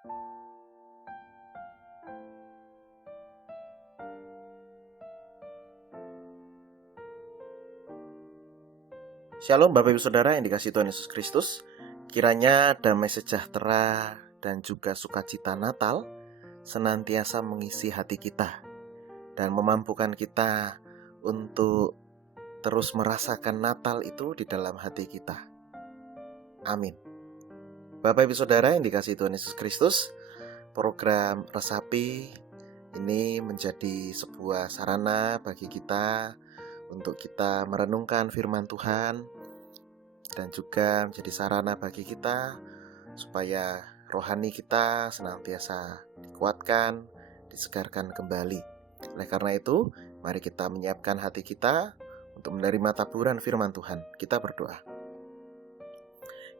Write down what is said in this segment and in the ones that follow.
Shalom Bapak Ibu Saudara yang dikasihi Tuhan Yesus Kristus. Kiranya damai sejahtera dan juga sukacita Natal senantiasa mengisi hati kita dan memampukan kita untuk terus merasakan Natal itu di dalam hati kita. Amin. Bapak Ibu Saudara yang dikasihi Tuhan Yesus Kristus, program Resapi ini menjadi sebuah sarana bagi kita untuk kita merenungkan firman Tuhan, dan juga menjadi sarana bagi kita supaya rohani kita senantiasa dikuatkan, disegarkan kembali. Oleh karena itu, mari kita menyiapkan hati kita untuk menerima taburan firman Tuhan. Kita berdoa.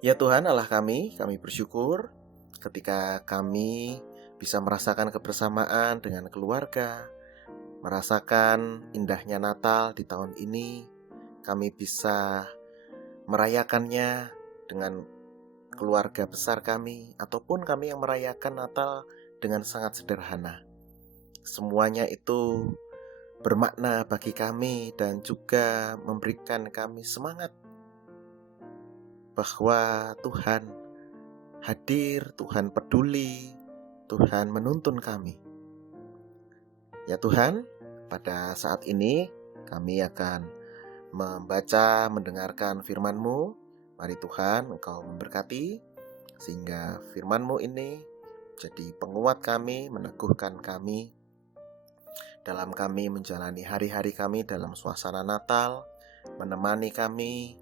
Ya Tuhan Allah kami bersyukur ketika kami bisa merasakan kebersamaan dengan keluarga, merasakan indahnya Natal di tahun ini. Kami bisa merayakannya dengan keluarga besar kami, ataupun kami yang merayakan Natal dengan sangat sederhana. Semuanya itu bermakna bagi kami dan juga memberikan kami semangat bahwa Tuhan hadir, Tuhan peduli, Tuhan menuntun kami. Ya Tuhan, pada saat ini kami akan membaca, mendengarkan firman-Mu. Mari Tuhan Engkau memberkati, sehingga firman-Mu ini jadi penguat kami, meneguhkan kami dalam kami menjalani hari-hari kami dalam suasana Natal, menemani kami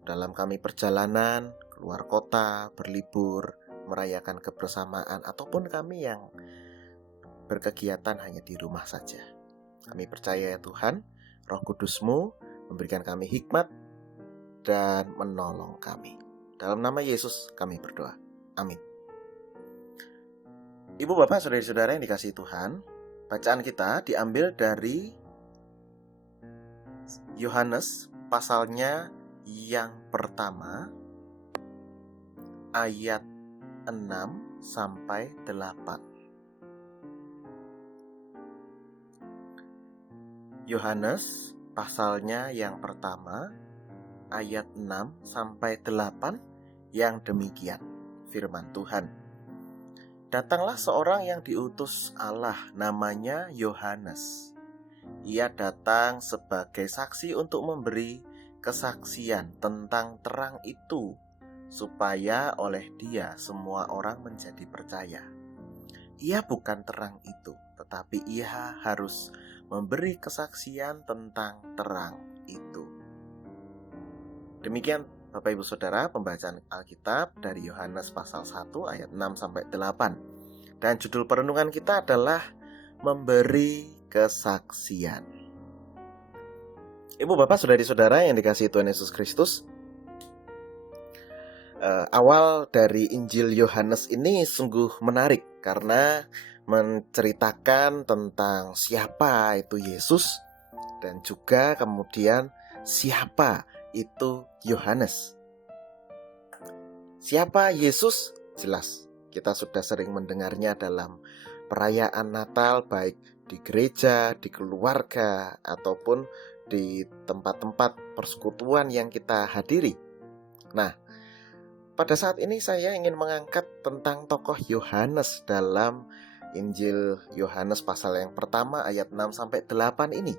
dalam kami perjalanan keluar kota, berlibur, merayakan kebersamaan, ataupun kami yang berkegiatan hanya di rumah saja. Kami percaya ya Tuhan, Roh Kudus-Mu memberikan kami hikmat dan menolong kami. Dalam nama Yesus kami berdoa. Amin. Ibu bapak saudara-saudara yang dikasihi Tuhan, bacaan kita diambil dari Yohanes pasalnya yang pertama, ayat 6 sampai 8. Yohanes pasalnya yang pertama, ayat 6 sampai 8, yang demikian firman Tuhan. Datanglah seorang yang diutus Allah, namanya Yohanes. Ia datang sebagai saksi untuk memberi kesaksian tentang terang itu, supaya oleh dia semua orang menjadi percaya. Ia bukan terang itu, tetapi ia harus memberi kesaksian tentang terang itu. Demikian Bapak Ibu Saudara pembacaan Alkitab dari Yohanes pasal 1 ayat 6 sampai 8. Dan judul perenungan kita adalah memberi kesaksian. Ibu Bapak Saudari-saudara yang dikasihi Tuhan Yesus Kristus, awal dari Injil Yohanes ini sungguh menarik karena menceritakan tentang siapa itu Yesus dan juga kemudian siapa itu Yohanes. Siapa Yesus? Jelas, kita sudah sering mendengarnya dalam perayaan Natal, baik di gereja, di keluarga, ataupun di tempat-tempat persekutuan yang kita hadiri. Nah, pada saat ini saya ingin mengangkat tentang tokoh Yohanes dalam Injil Yohanes pasal yang pertama ayat 6 sampai 8 ini.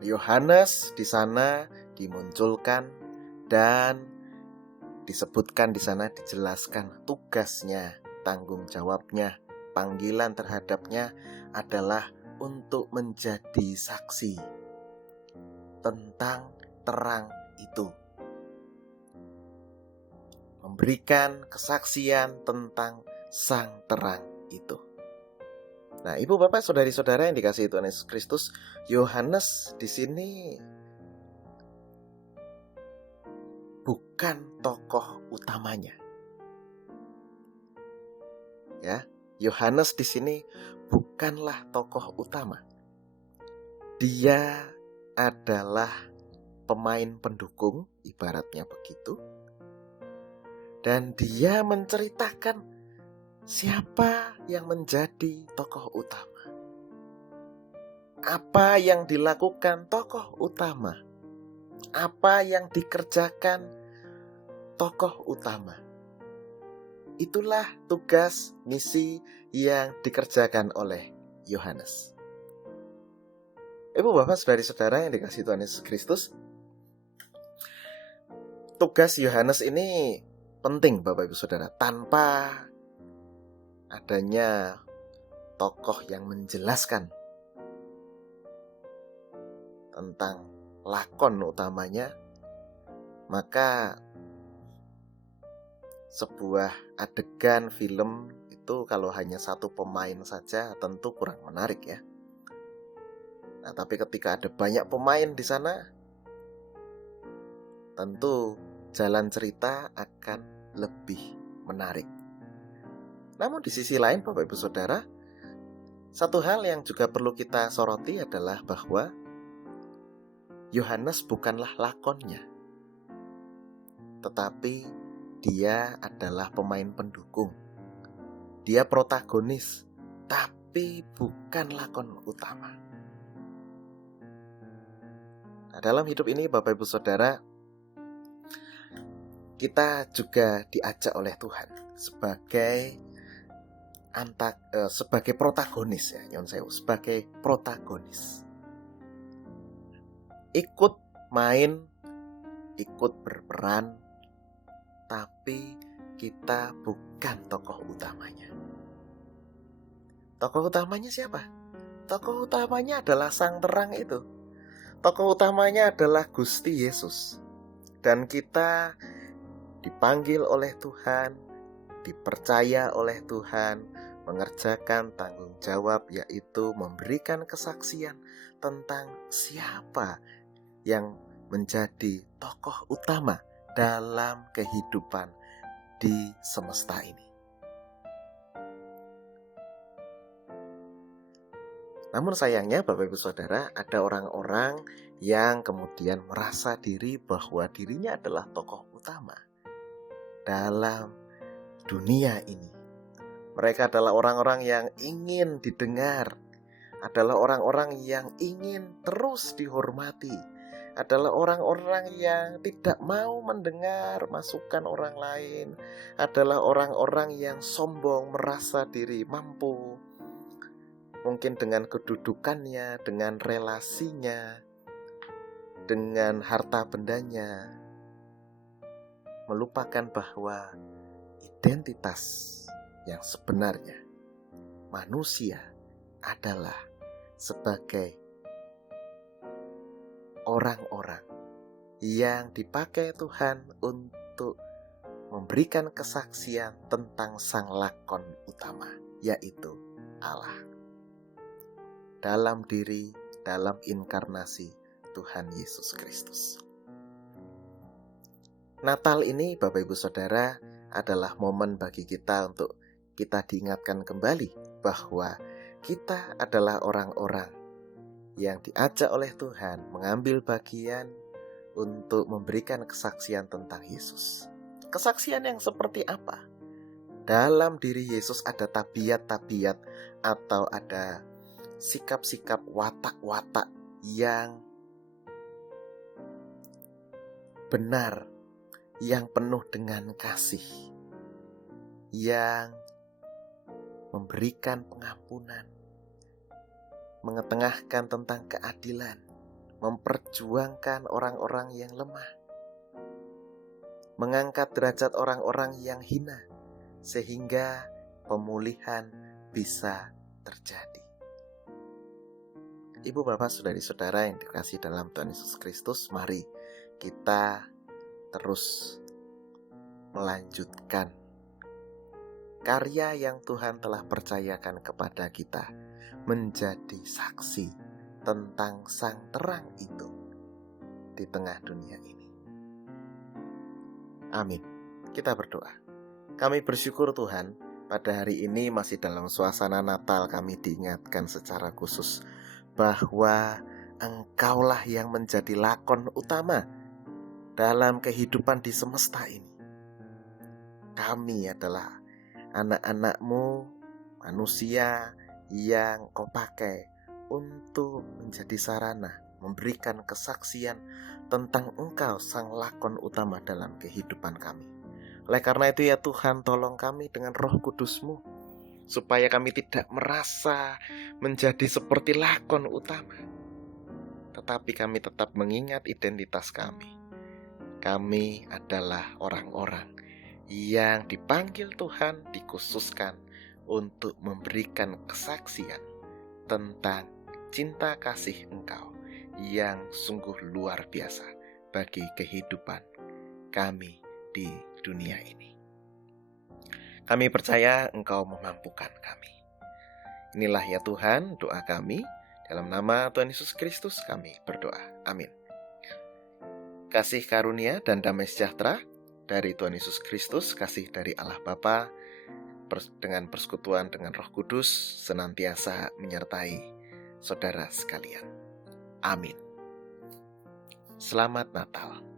Yohanes di sana dimunculkan dan disebutkan di sana, dijelaskan tugasnya, tanggung jawabnya, panggilan terhadapnya adalah untuk menjadi saksi tentang terang itu. Memberikan kesaksian tentang sang terang itu. Nah, Ibu Bapak Saudari-saudara yang dikasihi Tuhan Yesus Kristus, Yohanes di sini bukan tokoh utamanya. Ya, Yohanes di sini bukanlah tokoh utama. Dia adalah pemain pendukung, ibaratnya begitu. Dan dia menceritakan siapa yang menjadi tokoh utama? Apa yang dilakukan tokoh utama? Apa yang dikerjakan tokoh utama? Itulah tugas misi yang dikerjakan oleh Yohanes. Ibu bapak saudari-saudara yang dikasihi Tuhan Yesus Kristus, tugas Yohanes ini penting bapak ibu saudara. Tanpa adanya tokoh yang menjelaskan tentang lakon utamanya, maka sebuah adegan film itu kalau hanya satu pemain saja tentu kurang menarik ya. Nah, tapi ketika ada banyak pemain di sana, tentu jalan cerita akan lebih menarik. Namun di sisi lain Bapak Ibu Saudara, satu hal yang juga perlu kita soroti adalah bahwa Yohanes bukanlah lakonnya, tetapi dia adalah pemain pendukung. Dia protagonis, tapi bukan lakon utama. Nah, dalam hidup ini Bapak Ibu Saudara, kita juga diajak oleh Tuhan sebagai protagonis ya, sebagai protagonis. Ikut main, ikut berperan, tapi kita bukan tokoh utamanya. Tokoh utamanya siapa? Tokoh utamanya adalah Sang Terang itu. Tokoh utamanya adalah Gusti Yesus. Dan kita dipanggil oleh Tuhan, dipercaya oleh Tuhan, mengerjakan tanggung jawab, yaitu memberikan kesaksian tentang siapa yang menjadi tokoh utama dalam kehidupan di semesta ini. Namun sayangnya Bapak Ibu Saudara, ada orang-orang yang kemudian merasa diri bahwa dirinya adalah tokoh utama dalam dunia ini. Mereka adalah orang-orang yang ingin didengar, adalah orang-orang yang ingin terus dihormati, adalah orang-orang yang tidak mau mendengar masukan orang lain, adalah orang-orang yang sombong, merasa diri mampu, mungkin dengan kedudukannya, dengan relasinya, dengan harta bendanya, melupakan bahwa identitas yang sebenarnya manusia adalah sebagai orang-orang yang dipakai Tuhan untuk memberikan kesaksian tentang sang lakon utama, yaitu Allah. Dalam diri, dalam inkarnasi Tuhan Yesus Kristus. Natal ini Bapak Ibu Saudara adalah momen bagi kita untuk kita diingatkan kembali bahwa kita adalah orang-orang yang diajak oleh Tuhan mengambil bagian untuk memberikan kesaksian tentang Yesus. Kesaksian yang seperti apa? Dalam diri Yesus ada tabiat-tabiat atau ada sikap-sikap, watak-watak yang benar, yang penuh dengan kasih, yang memberikan pengampunan, mengetengahkan tentang keadilan, memperjuangkan orang-orang yang lemah, mengangkat derajat orang-orang yang hina, sehingga pemulihan bisa terjadi. Ibu bapak saudari-saudara yang dikasihi dalam Tuhan Yesus Kristus, mari kita terus melanjutkan karya yang Tuhan telah percayakan kepada kita, menjadi saksi tentang Sang Terang itu di tengah dunia ini. Amin. Kita berdoa. Kami bersyukur Tuhan, pada hari ini masih dalam suasana Natal kami diingatkan secara khusus bahwa Engkaulah yang menjadi lakon utama dalam kehidupan di semesta ini. Kami adalah anak-anak-Mu, manusia yang Kau pakai untuk menjadi sarana, memberikan kesaksian tentang Engkau sang lakon utama dalam kehidupan kami. Oleh karena itu ya Tuhan, tolong kami dengan Roh Kudus-Mu, supaya kami tidak merasa menjadi seperti lakon utama, tetapi kami tetap mengingat identitas kami. Kami adalah orang-orang yang dipanggil Tuhan, dikhususkan untuk memberikan kesaksian tentang cinta kasih Engkau yang sungguh luar biasa bagi kehidupan kami di dunia ini. Kami percaya Engkau memampukan kami. Inilah ya Tuhan doa kami, dalam nama Tuhan Yesus Kristus kami berdoa. Amin. Kasih karunia dan damai sejahtera dari Tuhan Yesus Kristus, kasih dari Allah Bapa, dengan persekutuan dengan Roh Kudus, senantiasa menyertai saudara sekalian. Amin. Selamat Natal.